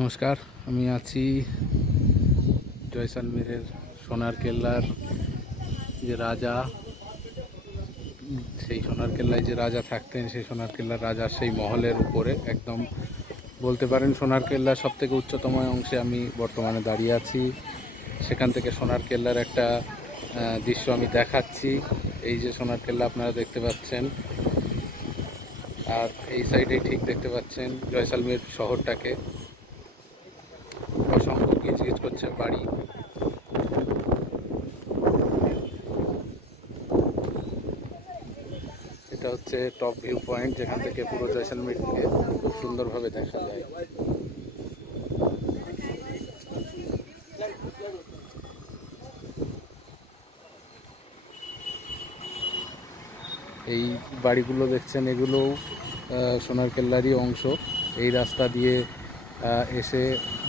নমস্কার, আমি আছি জয়সালমেরের সোনার কেল্লার যে রাজা, সেই সোনার কেল্লায় যে রাজা থাকতেন, সেই সোনার কেল্লার রাজার সেই মহলের উপরে একদম বলতে পারেন সোনার কেল্লার সবথেকে উচ্চতম অংশে আমি বর্তমানে দাঁড়িয়ে আছি। সেখান থেকে সোনার কেল্লার একটা দৃশ্য আমি দেখাচ্ছি। এই যে সোনার কেল্লা আপনারা দেখতে পাচ্ছেন, আর এই সাইডেই ঠিক দেখতে পাচ্ছেন জয়সালমের শহরটাকে। অসংখ্য গিজগিজ করছে বাড়ি। এটা হচ্ছে টপ ভিউ পয়েন্ট, যেখান থেকে পুরো জয়সালমেরকে খুব সুন্দরভাবে দেখা যায়। এই বাড়িগুলো দেখছেন, এগুলোও সোনার কেল্লারই অংশ। এই রাস্তা দিয়ে এসে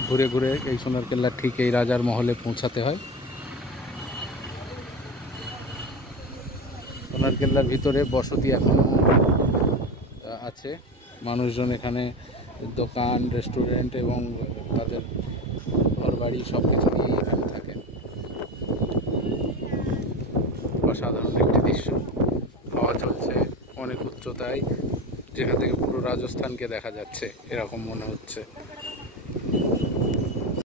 ঘুরে ঘুরে এই সোনার কেল্লার ঠিক এই রাজার মহলে পৌঁছাতে হয়। সোনার কেল্লার ভিতরে বসতি এখনও আছে। মানুষজন এখানে দোকান, রেস্টুরেন্ট এবং তাদের ঘরবাড়ি সব কিছু নিয়েই এখানে থাকেন। অসাধারণ একটি দৃশ্য। হাওয়া চলছে অনেক উচ্চতায়, যেখান থেকে পুরো রাজস্থানকে দেখা যাচ্ছে এরকম মনে হচ্ছে।